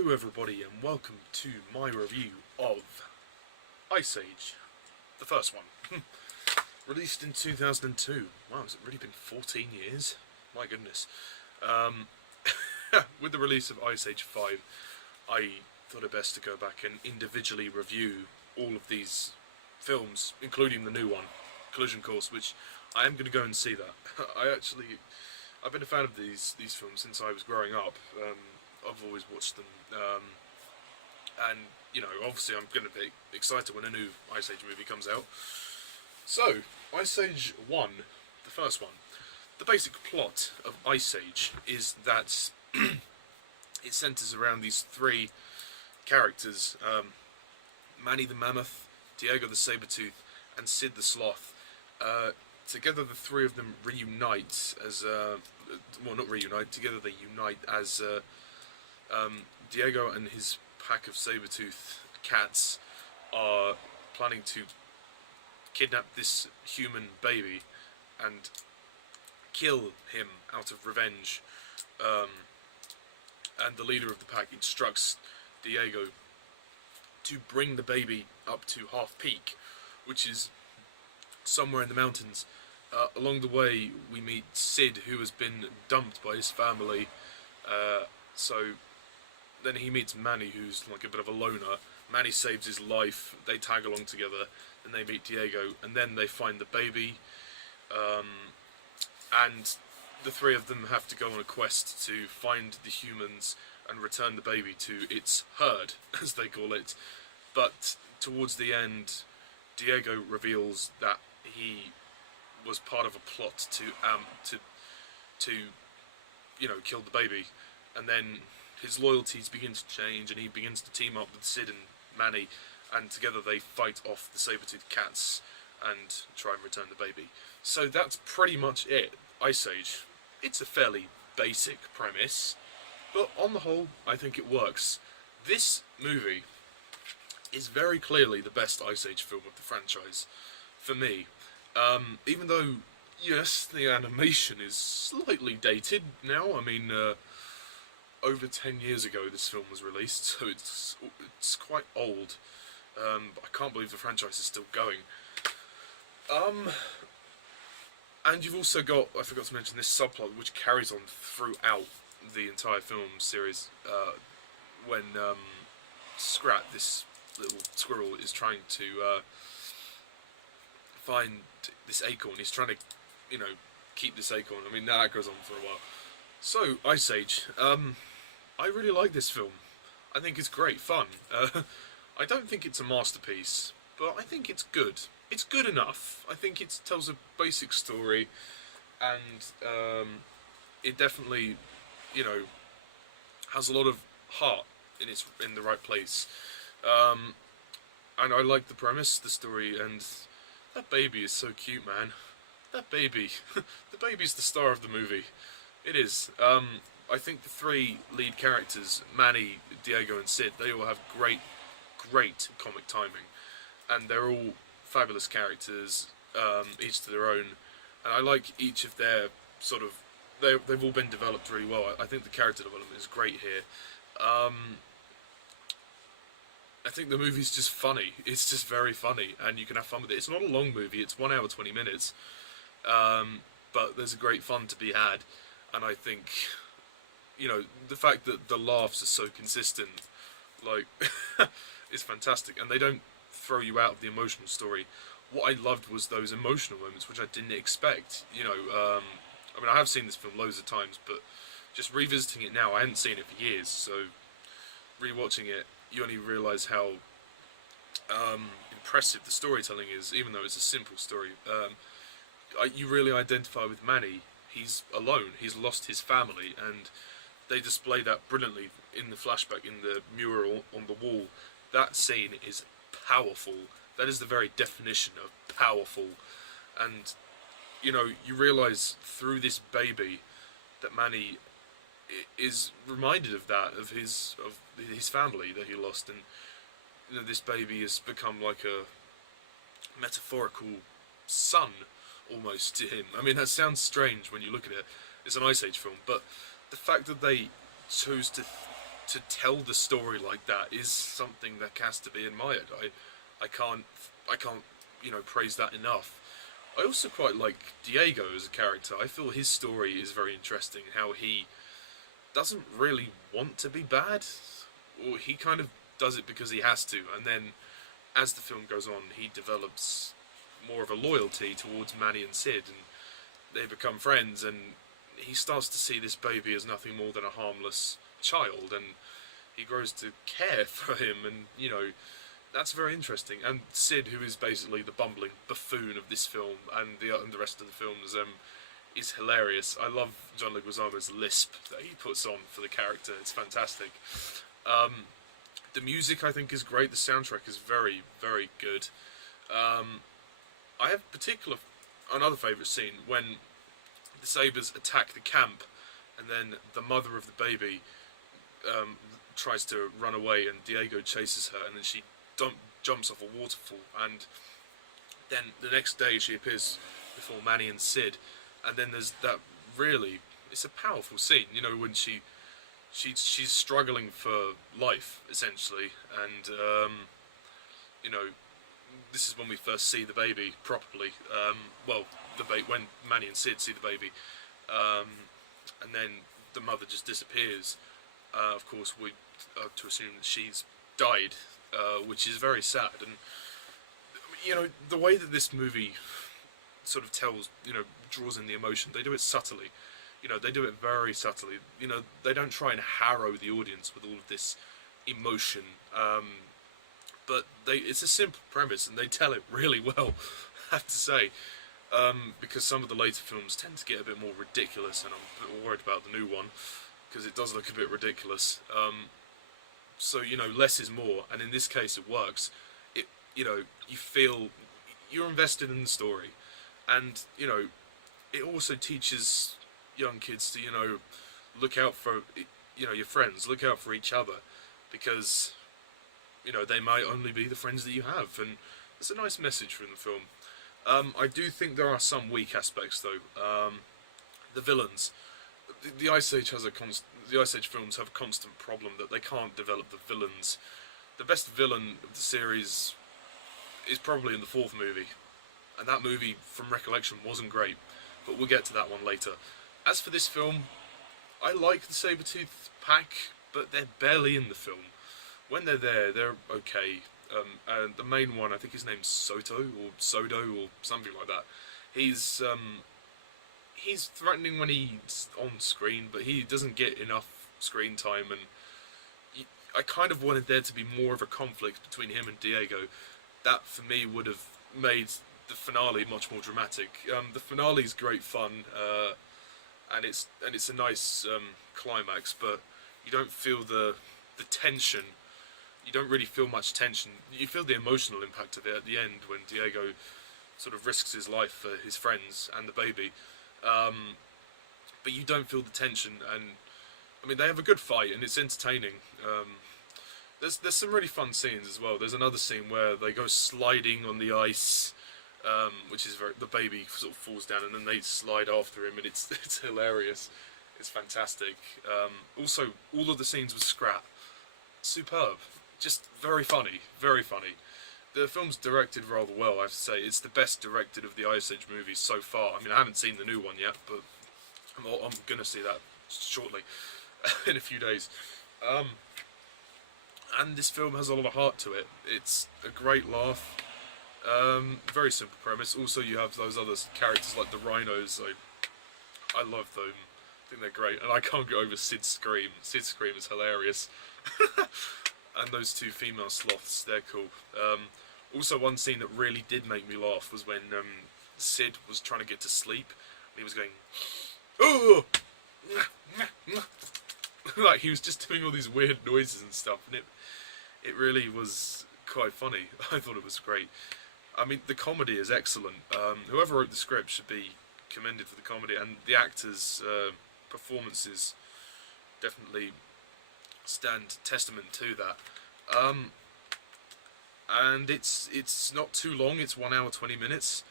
Hello everybody and welcome to my review of Ice Age, the first one. Released in 2002. Wow, has it really been 14 years? My goodness. With the release of Ice Age 5, I thought it best to go back and individually review all of these films, including the new one, Collision Course, which I am going to go and see that. I've been a fan of these films since I was growing up. I've always watched them, and you know, obviously I'm going to be excited when a new Ice Age movie comes out. So, Ice Age 1, the first one. The basic plot of Ice Age is that it centres around these three characters, Manny the Mammoth, Diego the Sabertooth, and Sid the Sloth. Together the three of them reunite as, well, not reunite, together they unite as Diego and his pack of saber-tooth cats are planning to kidnap this human baby and kill him out of revenge, and the leader of the pack instructs Diego to bring the baby up to Half Peak, which is somewhere in the mountains. Along the way we meet Sid, who has been dumped by his family, so then he meets Manny, who's like a bit of a loner. Manny saves his life, they tag along together, then they meet Diego, and then they find the baby, and the three of them have to go on a quest to find the humans and return the baby to its herd, as they call it. But towards the end, Diego reveals that he was part of a plot to you know, kill the baby, and then his loyalties begin to change, and he begins to team up with Sid and Manny, and together they fight off the saber-toothed cats and try and return the baby. So that's pretty much it. Ice Age. It's a fairly basic premise, but on the whole, I think it works. This movie is very clearly the best Ice Age film of the franchise, for me. Even though, yes, the animation is slightly dated now. I mean, over 10 years ago this film was released, so it's quite old. But I can't believe the franchise is still going. And you've also got, I forgot to mention, this subplot which carries on throughout the entire film series, when Scrat, this little squirrel, is trying to find this acorn. He's trying to, you know, keep this acorn. I mean, that goes on for a while. So, Ice Age. I really like this film. I think it's great fun. I don't think it's a masterpiece, but I think it's good. It's good enough. I think it tells a basic story, and it definitely, you know, has a lot of heart in the right place. And I like the premise, the story, and that baby is so cute, man. That baby. The baby's the star of the movie. It is. I think the three lead characters, Manny, Diego and Sid, they all have great comic timing. And they're all fabulous characters, each to their own. And I like each of their sort of... They've all been developed really well. I think the character development is great here. I think the movie's just funny. It's just very funny, and you can have fun with it. It's not a long movie. It's 1 hour 20 minutes. But there's a great fun to be had. And I think, you know, the fact that the laughs are so consistent, like, is fantastic. And they don't throw you out of the emotional story. What I loved was those emotional moments, which I didn't expect. You know, I mean, I have seen this film loads of times, but just revisiting it now, I hadn't seen it for years, so rewatching it, you only realise how impressive the storytelling is, even though it's a simple story. You really identify with Manny. He's alone, he's lost his family, and they display that brilliantly in the flashback, in the mural on the wall. That scene is powerful. That is the very definition of powerful. And, you know, you realise through this baby that Manny is reminded of that, of his family that he lost, and you know, this baby has become like a metaphorical son almost to him. I mean, that sounds strange when you look at it. It's an Ice Age film, but the fact that they chose to to tell the story like that is something that has to be admired. I can't praise that enough. I also quite like Diego as a character. I feel his story is very interesting. How he doesn't really want to be bad, or he kind of does it because he has to, and then as the film goes on, he develops more of a loyalty towards Manny and Sid, and they become friends, and he starts to see this baby as nothing more than a harmless child, and he grows to care for him, and that's very interesting. And Sid, who is basically the bumbling buffoon of this film and the rest of the films, is hilarious. I love John Leguizamo's lisp that he puts on for the character. It's fantastic. The music, I think, is great. The soundtrack is very, very good. I have another favourite scene when the Sabres attack the camp, and then the mother of the baby tries to run away, and Diego chases her, and then she jumps off a waterfall, and then the next day she appears before Manny and Sid, and then there's that it's a powerful scene, when she's struggling for life, essentially, and this is when we first see the baby properly. When Manny and Sid see the baby, and then the mother just disappears. Of course, we are to assume that she's died, which is very sad. And the way that this movie sort of draws in the emotion, they do it subtly. They do it very subtly. They don't try and harrow the audience with all of this emotion. But it's a simple premise, and they tell it really well, I have to say. Because some of the later films tend to get a bit more ridiculous, and I'm a bit worried about the new one, because it does look a bit ridiculous. So, less is more, and in this case it works. You feel you're invested in the story, and, it also teaches young kids to, look out for, your friends, look out for each other, because, they might only be the friends that you have, and it's a nice message from the film. I do think there are some weak aspects, though. The villains. The Ice Age the Ice Age films have a constant problem that they can't develop the villains. The best villain of the series is probably in the fourth movie, and that movie, from recollection, wasn't great, but we'll get to that one later. As for this film, I like the Sabretooth pack, but they're barely in the film. When they're there, they're okay. And the main one, I think his name's Sodo or something like that. He's threatening when he's on screen, but he doesn't get enough screen time, and I kind of wanted there to be more of a conflict between him and Diego. That, for me, would have made the finale much more dramatic. The finale's great fun, and it's a nice climax, but you don't feel the tension. You don't really feel much tension. You feel the emotional impact of it at the end when Diego sort of risks his life for his friends and the baby. But you don't feel the tension, and I mean, they have a good fight and it's entertaining. There's some really fun scenes as well. There's another scene where they go sliding on the ice, which is the baby sort of falls down and then they slide after him, and it's hilarious. It's fantastic. Also, all of the scenes with Scrap, superb. Just very funny, very funny. The film's directed rather well, I have to say. It's the best directed of the Ice Age movies so far. I mean, I haven't seen the new one yet, but I'm going to see that shortly, in a few days. And this film has a lot of heart to it. It's a great laugh. Very simple premise. Also, you have those other characters like the rhinos. I love them. I think they're great. And I can't get over Sid's scream. Sid's scream is hilarious. And those two female sloths, they're cool. Also, one scene that really did make me laugh was when Sid was trying to get to sleep. And he was going, oh! Like, he was just doing all these weird noises and stuff. And it really was quite funny. I thought it was great. I mean, the comedy is excellent. Whoever wrote the script should be commended for the comedy. And the actors' performances definitely stand testament to that. And it's not too long. It's 1 hour 20 minutes.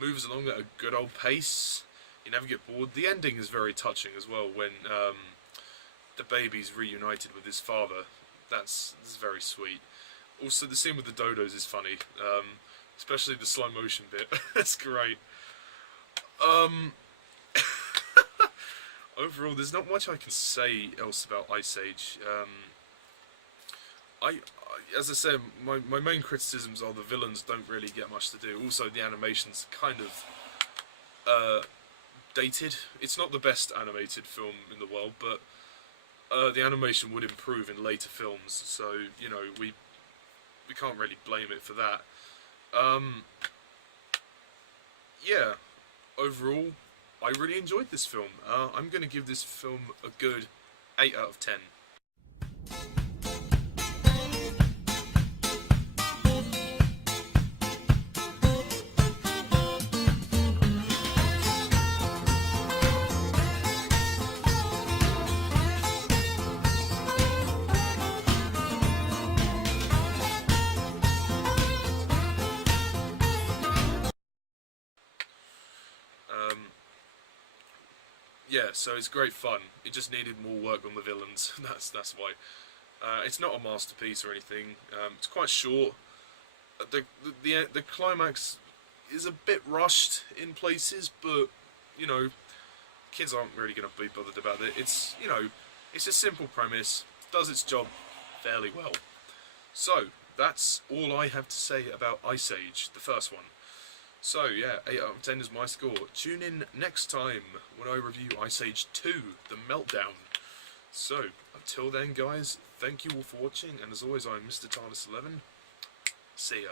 Moves along at a good old pace. You never get bored. The ending is very touching as well when the baby's reunited with his father. That's very sweet. Also, the scene with the dodos is funny, especially the slow motion bit. That's great. Overall, there's not much I can say else about Ice Age. As I said, my main criticisms are the villains don't really get much to do. Also, the animation's kind of dated. It's not the best animated film in the world, but the animation would improve in later films. So you know, we can't really blame it for that. Yeah, overall, I really enjoyed this film. I'm going to give this film a good 8 out of 10. Yeah, so it's great fun. It just needed more work on the villains. That's why. It's not a masterpiece or anything. It's quite short. The climax is a bit rushed in places, but you know, kids aren't really going to be bothered about it. It's, you know, it's a simple premise. Does its job fairly well. So that's all I have to say about Ice Age, the first one. So yeah, 8 out of 10 is my score. Tune in next time when I review Ice Age 2, The Meltdown. So, until then guys, thank you all for watching, and as always I'm Mr. TARDIS11. See ya.